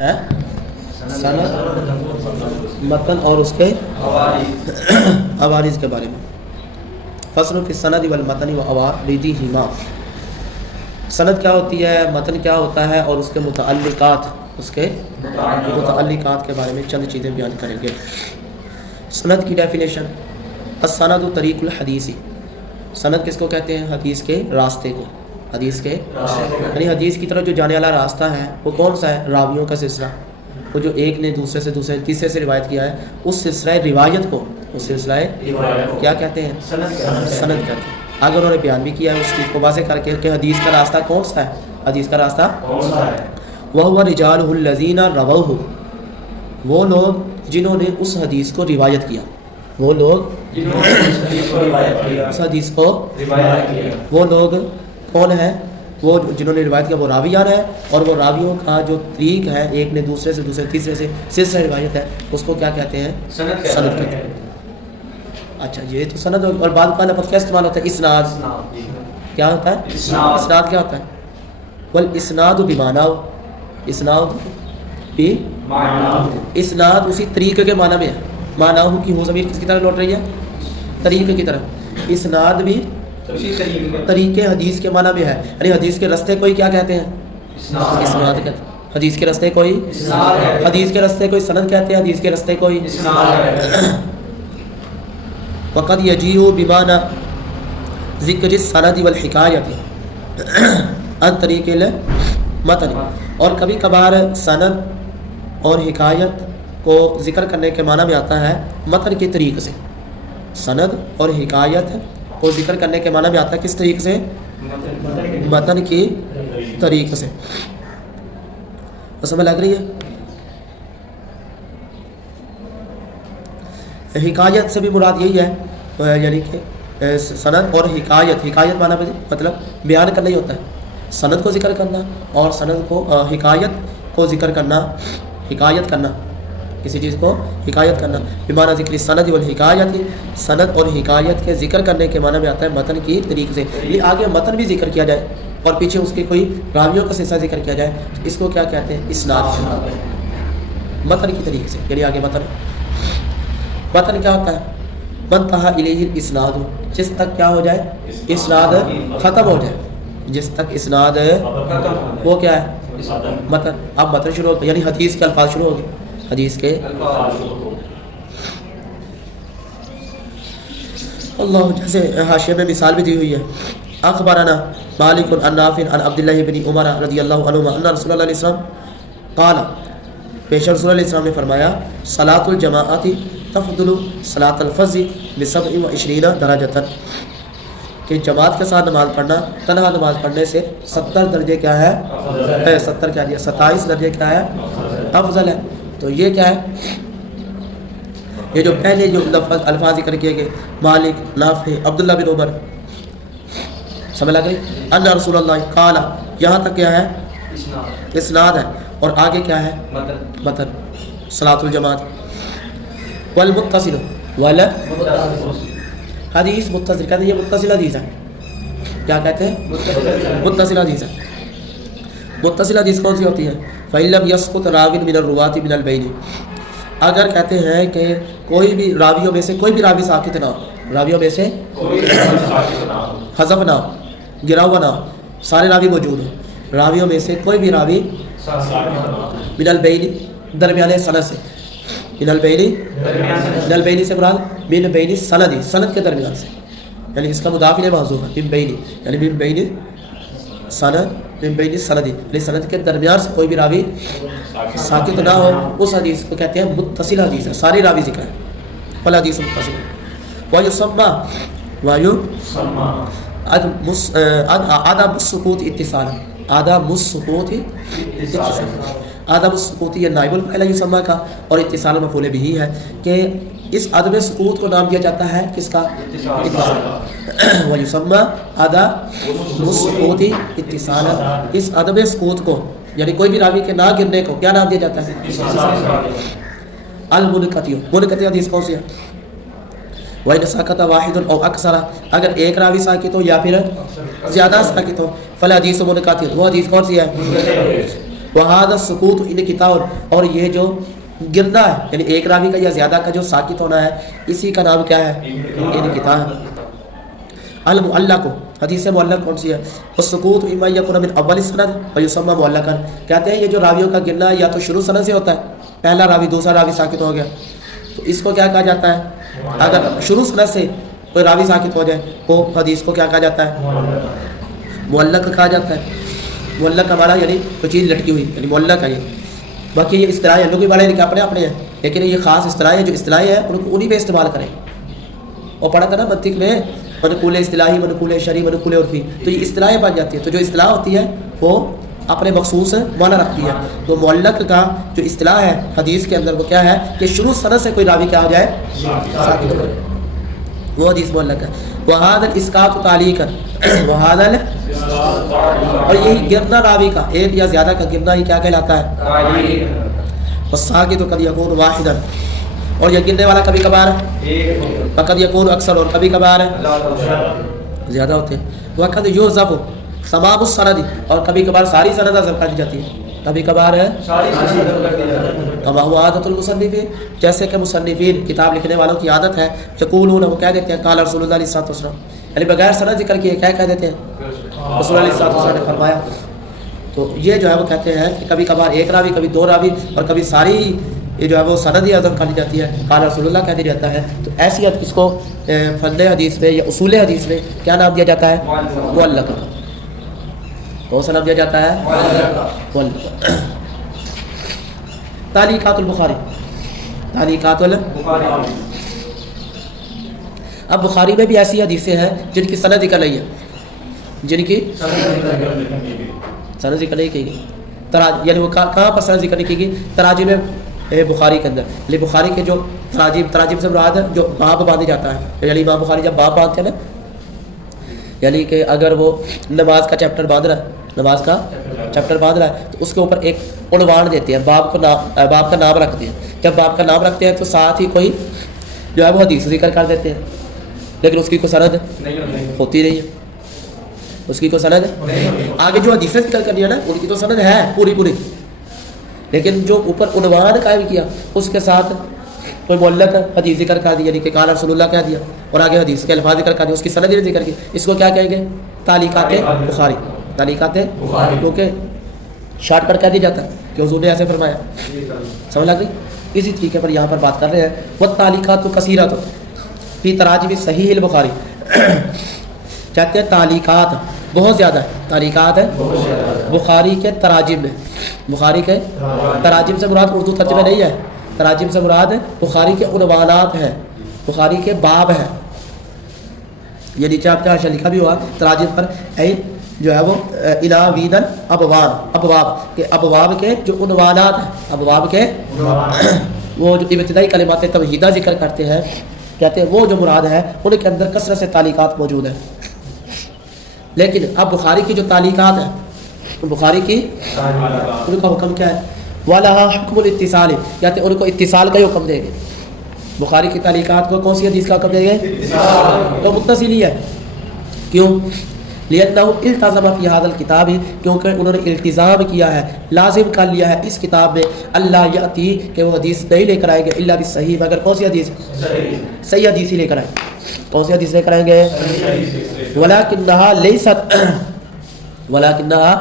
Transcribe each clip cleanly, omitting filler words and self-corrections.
ہے سند متن اور اس کے عوارض کے بارے میں. فصل فی السند والمتن وعوارضہما. سند کیا ہوتی ہے، متن کیا ہوتا ہے، اور اس کے متعلقات کے بارے میں چند چیزیں بیان کریں گے. سند کی ڈیفینیشن: السند طریق الحدیث. سند کس کو کہتے ہیں؟ حدیث کے راستے کو. یعنی حدیث کی طرف جو جانے والا راستہ ہے وہ کون سا ہے؟ راویوں کا سلسلہ. وہ جو ایک نے دوسرے سے تیسرے سے روایت کیا ہے، اس سلسلہ روایت کو کیا کہتے ہیں؟ سند کہتے ہیں. اگر انہوں نے بیان بھی کیا ہے اس چیز کو واضح کر کے کہ حدیث کا راستہ کون سا ہے. حدیث کا راستہ وَهُوَ رِجَالُهُ الَّذِينَ رَوَوْهُ. وہ لوگ جنہوں نے اس حدیث کو روایت کیا. وہ لوگ اس حدیث کو وہ لوگ کون ہیں؟ وہ جنہوں نے روایت کیا وہ راویان ہے، اور وہ راویوں کا جو طریق ہے، ایک نے دوسرے سے تیسرے سے سلسلہ روایت ہے، اس کو کیا کہتے ہیں؟ سند کہتے ہیں. اچھا، یہ تو سند. اور بعد کا لفظ کیا استعمال ہوتا ہے؟ اسناد. کیا ہوتا ہے؟ اسناد. کیا ہوتا ہے؟ والاسناد بمعنی. اسناد اسی طریقے کے معنی میں ہے. معنی کی ہو ضمیر کس کی طرح لوٹ رہی ہے؟ طریقے کی طرف. اسناد بھی طریقے حدیث کے معنی میں ہے. یعنی حدیث کے رستے کوئی کیا کہتے ہیں؟ اسناد کہتے ہیں. حدیث کے رستے کوئی سند کہتے ہیں. حدیث کے رستے کوئی وقد یجیء بمعنی ذکر السند والحکایت عن طریق المتن. اور کبھی کبھار سند اور حکایت کو ذکر کرنے کے معنی میں آتا ہے متن کے طریق سے. سند اور حکایت کو ذکر کرنے کے معنی میں آتا ہے کس طریق سے؟ متن کی طریق سے. سمجھ لگ رہی ہے؟ حکایت سے بھی مراد یہی ہے، یعنی کہ سند اور حکایت معنی مطلب بیان کرنا ہی ہوتا ہے. سند کو ذکر کرنا اور سند کو حکایت کو ذکر کرنا، حکایت کرنا کسی چیز کو حکایت کرنا. بمعنی ذکر سند والحکایت. سند اور حکایت کے ذکر کرنے کے معنی میں آتا ہے متن کی طریق سے. یہ آگے متن بھی ذکر کیا جائے اور پیچھے اس کے کوئی راویوں کا سلسلہ ذکر کیا جائے، اس کو کیا کہتے ہیں؟ اسناد. متن کی طریق سے، یعنی آگے متن کیا ہوتا ہے؟ منتہا الیہ الاسناد. جس تک کیا ہو جائے؟ اسناد ختم ہو جائے. جس تک اسناد وہ کیا ہے؟ متن. اب متن شروع ہو، یعنی حدیث کے الفاظ شروع ہو گئے. حدیث کے اللہ، جیسے حاشیے میں مثال بھی دی ہوئی ہے. اخبرنا مالک عن نافع عن عبد الله بن عمر رضی اللہ عنہما ان رسول اللہ علیہ وسلم قال. پیشتر رسول اللہ علیہ وسلم نے فرمایا صلاۃ الجماعت تفضل صلاۃ الفرض ب27 درجۃ. کہ جماعت کے ساتھ نماز پڑھنا تنہا نماز پڑھنے سے 70 درجے کیا ہے؟ 27 درجے کیا ہے؟ افضل ہے. تو یہ کیا ہے؟ یہ جو پہلے جو الفاظ ذکر کیے گئے مالک، نافع، عبداللہ بن عمر، سمجھ لگ رہی؟ ان رسول اللہ قال، یہاں تک کیا ہے؟ اسناد ہے. اور آگے کیا ہے؟ متن. صلاۃ الجماعت والمتصل حدیث متصل کہتے ہیں. یہ متصل حدیث ہے. کیا کہتے ہیں؟ متصل حدیث ہے. متصل حدیث کون سی ہوتی ہے؟ فَإِن لَمْ يَسْقُطْ رَاوٍ مِنَ الرُّوَاةِ مِنَ الْبَيْنِ. اگر کہتے ہیں کہ کوئی بھی راویوں میں سے کوئی بھی راوی ساقط نہ ہو، راویوں میں سے حذف نہ ہو، گرا ہوا نہ ہو، سارے راوی موجود ہوں، راویوں میں سے کوئی بھی راوی من البین درمیانے سند سے، من البین سے مراد من بین سندی، سند کے درمیان سے، یعنی اس کا مدافع محذوف ہے، من بین یعنی من بین سند، من بین سندی یعنی سند کے درمیان سے کوئی بھی راوی ساقط نہ ہو، اس حدیث کو کہتے ہیں متصل حدیث ہے. ساری راوی ذکر ہے، فلا حدیث متصل. وَيُسَمَّى عدم السقوط اتصالا. عدم السقوط اتصالا. عدم السقوط یہ نائب الفاعل ہے یسمى کا، اور اتصال مفعول به ہے کہ اس عدم سقوط کو نام دیا جاتا ہے کس کا؟ اتصال. وَيُسَمَّى عدم السقوط اتصالا. اس عدم سقوط کو یعنی کوئی بھی راوی کے نہ گرنے کو کیا نام دیا جاتا ہے؟ المنقطع. منقطع حدیث کون سی ہے؟ وَإِنْ سَقَطَ وَاحِدٌ أَوْ أَكْثَرَ. اگر ایک راوی ساقط ہو یا پھر زیادہ ساقط ہو، فلا حدیث منقطع. وہ حدیث کون سی ہے؟ وہذا السکوت انقطاع، اور یہ جو گرنا ہے یعنی ایک راوی کا یا زیادہ کا جو ساکت ہونا ہے اسی کا نام کیا ہے؟ انقطاع ہے۔ المعلق، حدیث معلق کون سی ہے؟ والسکوت اما یکون من اول السند ویسمى معلقا، کہتے ہیں یہ جو راویوں کا گرنا یا تو شروع سند سے ہوتا ہے، پہلا راوی دوسرا راوی ساکت ہو گیا تو اس کو کیا کہا جاتا ہے؟ اگر شروع سند سے کوئی راوی ساکت ہو جائے وہ حدیث کو کیا کہا جاتا ہے؟ معلق کہا جاتا ہے۔ معلق کا معنی یعنی کوئی چیز لٹکی ہوئی، یعنی معلق ہے یہ۔ باقی یہ اصطلاح ہے، لوگ بڑے اپنے اپنے ہیں، لیکن یہ خاص اصطلاح ہے، جو اصطلاح ہے ان کو انہی پہ استعمال کریں۔ اور پڑھا تھا نا منطق میں منقول اصطلاحی، منقول شرعی، منقول عرفی، تو یہ اصطلاحیں بن جاتی ہے۔ تو جو اصطلاح ہوتی ہے وہ اپنے مخصوص معنی رکھتی ہے۔ تو معلق کا جو اصطلاح ہے حدیث کے اندر وہ کیا ہے کہ شروع سند سے کوئی راوی کیا ہو جائے؟ ساکت ہو جائے، وہ حدیث معلق ہے۔ وہذا الاسقاط تعلیقا، وہذا اور یہی گرنا راوی کا ایک یا زیادہ کا گرنا ہی کیا کہلاتا ہے؟ والساکت قد یکون واحدا، اور یہ گرنے والا کبھی کبھار وقد یکون اکثر، اور کبھی کبھار زیادہ ہوتے ہیں۔ وقد یحذف تمام السند، اور کبھی کبھار ساری سند حذف کر دی جاتی ہے، کبھی کبھار ہے کما ہوا عادت المصنفین، جیسے کہ مصنفین کتاب لکھنے والوں کی عادت ہے، یقولون وہ کہہ دیتے ہیں قال رسول اللہ صلی اللہ علیہ وسلم، یعنی بغیر سند ذکر کیے کیا کہہ دیتے ہیں؟ رسول اللہ صلی اللہ علیہ وسلم نے فرمایا۔ تو یہ جو ہے وہ کہتے ہیں کہ کبھی کبھار ایک راوی، کبھی دو راوی، اور کبھی ساری یہ جو ہے وہ سند ہی حذف کر دی جاتی ہے، قال رسول اللہ کہہ دیا جاتا ہے۔ تو ایسی اس کو فن حدیث میں یا اصول حدیث میں کیا نام دیا جاتا ہے؟ معلق۔ کون سا نام دیا جاتا ہے؟ معلق۔ تعلیقات البخاری، تعلیقات البخاری۔ اب بخاری میں بھی ایسی حدیثیں ہیں جن کی سند ذکر نہیں ہے، جن کی سند ذکر نہیں کی گئی، یعنی وہ کہاں پر سند ذکر نہیں کی گئی؟ تراجم بخاری کے اندر۔ یعنی بخاری کے جو تراجم سے مراد ہے جو باب باندھا جاتا ہے، یعنی امام بخاری جب باب باندھتے ہیں نا، یعنی کہ اگر وہ نماز کا چیپٹر باندھ رہا ہے، نماز کا چیپٹر باندھ رہا ہے تو اس کے اوپر ایک عنوان دیتے ہیں، باب کا نام رکھتے ہیں۔ جب باب کا نام رکھتے ہیں تو ساتھ ہی کوئی جو ہے وہ حدیث ذکر کر دیتے ہیں، لیکن اس کی کوئی سند ہوتی نہیں ہے، اس کی کوئی سند آگے جو حدیثیں ذکر کرنی ہے نا ان کی تو سند ہے پوری پوری، لیکن جو اوپر عنوان قائم کیا اس کے ساتھ کوئی معلق حدیث ذکر کر دی، یعنی کہ قال رسول اللہ کہہ دیا اور آگے حدیث کے الفاظ ذکر کر دیا، اس کی سند نہیں ذکر کی، اس کو کیا کہیں گے؟ تعلیقات بخاری۔ تعلیقات بخاری کیونکہ شارٹ کٹ کہہ دیا جاتا ہے کہ حضور نے ایسے فرمایا، سمجھ لگ گئی؟ اسی طریقے پر یہاں پر بات کر رہے ہیں والتعلیقات کثیرۃ فی تراجم صحیح البخاری، کہتے ہیں تعلیقات بہت زیادہ ہے، تعلیقات ہے بخاری کے تراجم میں۔ بخاری کے تراجم سے مراد اردو ترجمہ نہیں ہے، تراجم سے مراد بخاری کے عنوانات ہیں، بخاری کے باب ہیں۔ یہ نیچے آپ کا لکھا بھی ہوا تراجم پر، جو ہے وہ الاوین ابواب، ابواب کے ابواب کے جو عنوانات ہیں، ابواب کے وہ جو ابتدائی کلمات توحیدہ ذکر کرتے ہیں، کہتے ہیں وہ جو مراد ہے ان کے اندر کثرت سے تعلیقات موجود ہیں۔ لیکن اب بخاری کی جو تعلیقات ہیں، بخاری کی ان کا حکم کیا ہے؟ وَلَهَا حُکْمُ الْاِتِّصَالِ، کہتے ہیں ان کو اتصال کا ہی حکم دیں گے۔ بخاری کی تعلیقات کو کون سی حدیث کا حکم دیں گے؟ تو متصل ہی ہے، کیوں؟ لِأَنَّهُ الْتَزَمَ فِي هَذَا الْكِتَابِ، کیونکہ انہوں نے التزام کیا ہے، لازم کر لیا ہے اس کتاب میں، اللہ یاتی کہ وہ حدیث نہیں لے کر آئیں گے الا بالصحیح، مگر کون سی حدیث؟ صحیح حدیث ہی لے کر آئیں گے۔ کون سی حدیث لے کر آئیں گے؟ وَلَكِنَّهَا لَيْسَتْ، وَلَكِنَّهَا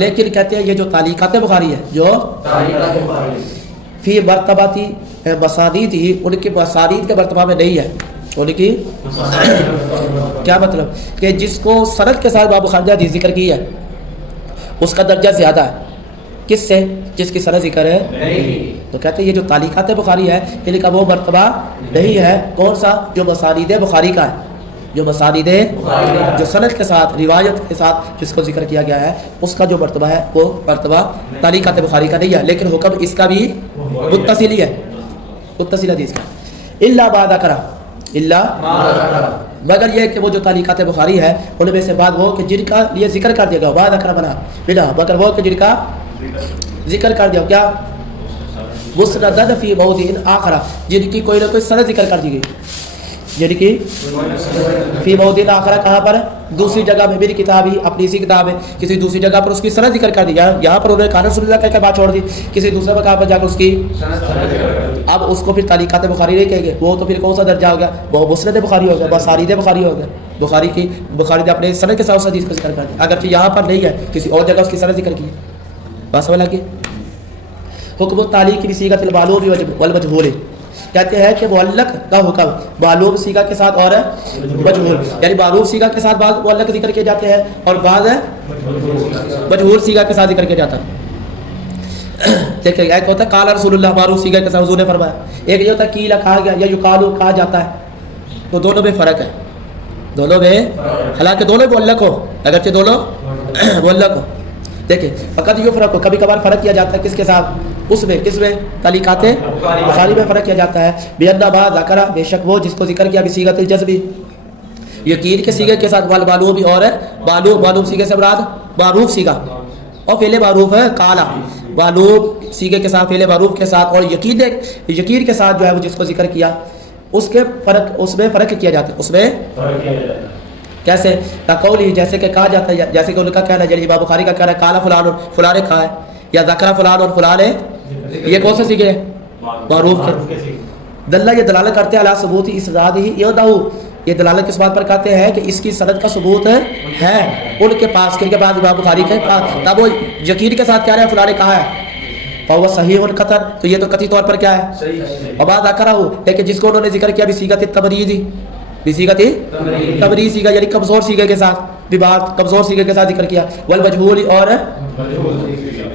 لیکن کہتے ہیں یہ جو تعلیقات بخاری ہے، جو فی مرتباتی مسانید ہی، ان کے مسانید کے مرتبہ میں نہیں ہے، ان کی کیا مطلب کہ جس کو سند کے ساتھ امام بخاری نے حدیث ذکر کی ہے اس کا درجہ زیادہ ہے کس سے؟ جس کی سند ذکر ہے نہیں۔ تو کہتے ہیں یہ جو تعلیقات بخاری ہے ان کا وہ مرتبہ نہیں ہے، کون سا؟ جو مسانید بخاری کا ہے، جو مسانید جو سند کے ساتھ روایت کے ساتھ جس کو ذکر کیا گیا ہے اس کا جو مرتبہ ہے وہ مرتبہ تعلیقات بخاری کا نہیں ہے، لیکن حکم اس کا بھی متصل ہی ہے، متصل حدیث کا۔ الا بعد کرا، الا مگر یہ کہ وہ جو تعلیقات بخاری ہے ان میں سے بعد وہ کہ جن کا یہ ذکر کر دیا گیا، بعد کرا بنا بنا، مگر وہ کہ جن کا ذکر کر دیا کیا؟ مسندد فی موضع آخر، جن کی کوئی نہ کوئی سند ذکر کر دی گئی، جن کی فی موضع آخر کہاں پر؟ دوسری جگہ میں میری کتاب ہی اپنی اسی کتاب ہے کسی دوسری جگہ پر اس کی سند ذکر کر دی, یہاں پر انہوں نے قال رسول اللہ کہہ کر بات چھوڑ دی, کسی دوسرے مقام پر جا کر اس کی اب اس کو پھر تعلیقات بخاری نہیں کہیں گے, وہ تو پھر کون سا درجہ ہوگا, وہ مسند بخاری ہوگا, بسارید بخاری ہوگا. بخاری نے اپنے سند کے ساتھ اس حدیث کو ذکر کر دیا, اگرچہ یہاں پر نہیں ہے, کسی اور جگہ اس کی سند ذکر کی ہے. بات سمجھ لگی. حکم التعلیق کی بصیغۃ المعلوم والمجہول, کہتے ہیں کہ معلق کا حکم معلوم صیغہ کے ساتھ اور مجہول, یعنی معلوم صیغہ کے ساتھ بعض معلق ذکر کیے جاتے ہیں اور بعض مجہول صیغہ کے ساتھ ذکر کیا جاتا ہے. دیکھیں ایک ہوتا ہے قال رسول اللہ معروف صیغہ کے ساتھ حضور نے فرمایا, ایک یہ ہوتا ہے قیل کہا گیا یا یقال کہا جاتا ہے, تو دونوں میں فرق ہے, دونوں میں حالانکہ دونوں معلق ہو, اگرچہ دونوں معلق ہو. دیکھیں فقط یہ فرق ہو, کبھی کبھار فرق کیا جاتا ہے کس کے ساتھ, اس میں کس میں تعلیقات بخاری میں فرق کیا جاتا ہے. بأن ما ذکر, بے شک وہ جس کو ذکر کیا بصیغۃ الجزم, یقین کے صیغے کے ساتھ, والمعلوم اور معلوم صیغے سے مراد معروف صیغہ اور فعل معروف ہے قالا, معلوم صیغے کے ساتھ فعل معروف کے ساتھ اور یقین کے ساتھ جو ہے وہ جس کو ذکر کیا اس میں فرق کیا جاتا ہے, اس میں کیسے تقولی, جیسے کہ کہا جاتا ہے, جیسے کہ ان کا کہنا ہے, یعنی امام بخاری کا کہنا ہے قال فلان نے کہا ہے, یا ذکر فلان اور فلان ہے, یہ کون سے صیغے معروف کے. دلہ یہ دلالت کرتے ہیں علی ثبوت اسناد ہی یوداؤ, یہ دلالت کس بات پر کہتے ہیں کہ اس کی سند کا ثبوت ہے ان کے پاس, کن کے پاس, امام بخاری کے پاس. تب وہ یقین کے ساتھ کہہ رہے ہیں فلاں نے کہا ہے, فهو صحیح القطر, تو یہ تو قطعی طور پر کیا ہے صحیح ہے. اور بعد ذکر ہو, لیکن جس کو انہوں نے ذکر کیا بصیغۃ التبریدی, بصیغۃ تبریز صیغہ یعنی کمزور صیغے کے ساتھ, بھی بات کمزور صیغے کے ساتھ ذکر کیا, والمجہول اور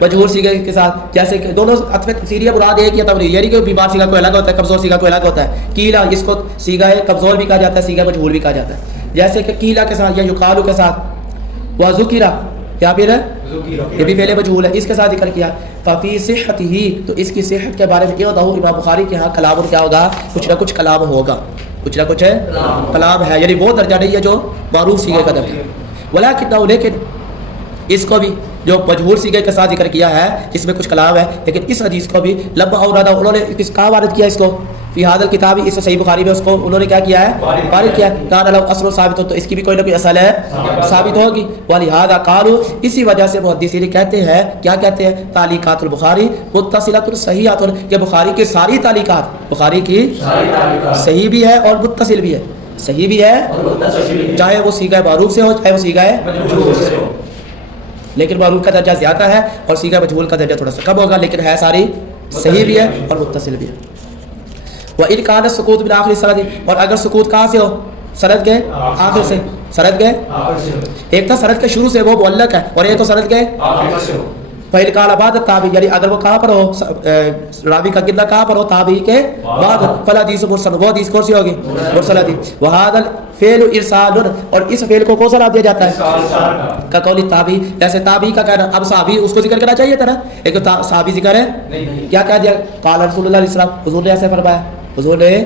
مجہول صیغے کے ساتھ, جیسے کہ دونوں عطف تفسیریہ مراد ایک ہی تبریز, یعنی کہ بیمار صیغہ کو الگ ہوتا ہے, کمزور صیغہ کو الگ ہوتا ہے. قیلا اس کو صیغہ کمزور بھی کہا جاتا ہے, صیغہ مجہول بھی کہا جاتا ہے, جیسے کہ قیلا کے ساتھ یا یقال کے ساتھ, وذکر یا پھر یہ بھی فعل مجہول ہے, اس کے ساتھ ذکر کیا. ففی صحت ہی, تو اس کی صحت کے بارے میں یہ ہوتا ہو امام بخاری کے ہاں کلام کیا ہوگا, کچھ نہ کچھ کلام ہوگا, کچھ نہ کچھ ہے کلام ہے, یعنی وہ درجہ نہیں ہے جو معروف صیغے کا درجہ. ولیکن لیکن اس کو بھی جو مجہول صیغے کے ساتھ ذکر کیا ہے اس میں کچھ کلام ہے, لیکن اس حدیث کو بھی لمبا اورادا, انہوں نے کس کہاں وارد کیا اس کو, فی ھذا الکتاب, اس صحیح بخاری میں اس کو انہوں نے کیا کیا ہے وارد کیا. کان لو اصل ثابت, تو اس کی بھی کوئی نہ کوئی اصل ہے ثابت ہوگی. ولہذا قالوا, اسی وجہ سے محدثین کہتے ہیں, کیا کہتے ہیں, تعلیقات البخاری متصلۃ صحیحۃ, کہ بخاری کی ساری تعلیقات, بخاری کی صحیح بھی ہے اور متصل بھی ہے, صحیح بھی ہے چاہے وہ صیغہ معروف سے ہو چاہے وہ صیغہ مجہول سے ہو, لیکن معروف کا درجہ زیادہ ہے اور صیغہ مجہول کا درجہ تھوڑا سا کم ہوگا, لیکن ہے ساری صحیح بھی ہے اور متصل بھی ہے. وَإِنْ كَانَ السُّكُوتُ مِنْ آخِرِ السَّنَدِ, اور اگر سکوت کہاں سے ہو, سند کے آخر سے, سند کے ایک تو سند کے شروع سے وہ معلق ہے اور ایک تو سند کے آخر سے ہو. فَإِنْ قَالَ بَعْدَ التَّابِعِ, یعنی اگر وہ کہاں پر ہو, راوی کا گرنا کہاں پر ہو, تابعی کے بعد, فلا حدیث مرسل, وہ حدیث کون سی ہوگی مرسل حدیث. وَهَذَا الْفِعْلُ إِرْسَالٌ, اور اس فعل کو کون سا نام دیا جاتا ہے کا قول تابعی, جیسے تابعی کا کہنا, اب صحابی اس کو ذکر کرنا چاہیے تھا نا, ایک صحابی ذکر ہے, کیا کہہ دیا, قال رسول اللہ علیہ السلام, حضور نے ایسے فرمایا, حضور نے,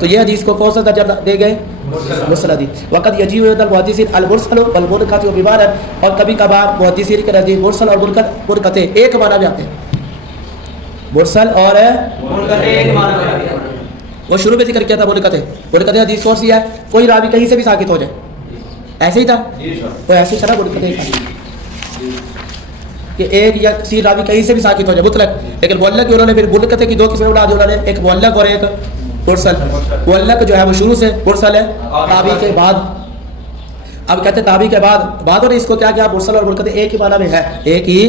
تو یہ حدیث کو کون سا درجہ دے گئے مرسل حدیث. وقت یجیء عند المحدثین المرسل والمنقطع بمعنى, اور کبھی کبھار محدثین کے نزدیک مرسل اور منقطع ایک معنی میں آتے ہیں, مرسل اور منقطع ایک معنی میں آتے ہیں. وہ شروع میں ذکر کیا تھا منقطع حدیث کون سی ہے, کوئی راوی کہیں سے بھی ساکت ہو جائے, ایسے ہی تھا, تو ایسی طرح منقطع کہ ایک یا کسی راوی کہیں سے بھی ساکت ہو جائے مطلق, لیکن معلق انہوں نے پھر منقطع کی دو قسمیں بنا دی انہوں نے, ایک معلق اور ایک مرسل. معلق جو ہے وہ شروع سے, مرسل ہے تابعی کے بعد. اب کہتے ہیں تابعی کے بعد اور اس کو کیا مرسل اور منقطع ایک ہی معنی میں ہے, ایک ہی,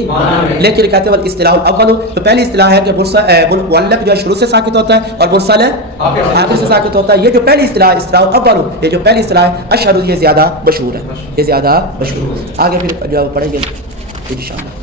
لیکن کہتے ہیں الاصطلاح الاول, تو پہلی اصطلاح ہے کہ معلق جو ہے شروع سے ساکت ہوتا ہے اور مرسل ہے آخر سے ساکت ہوتا ہے. یہ جو پہلی اصطلاح اصطلاح الاول, یہ جو پہلی اصطلاح ہے اشہر, یہ زیادہ مشہور ہے, یہ زیادہ مشہور. آگے پھر جو پڑھیں گے انشاءاللہ.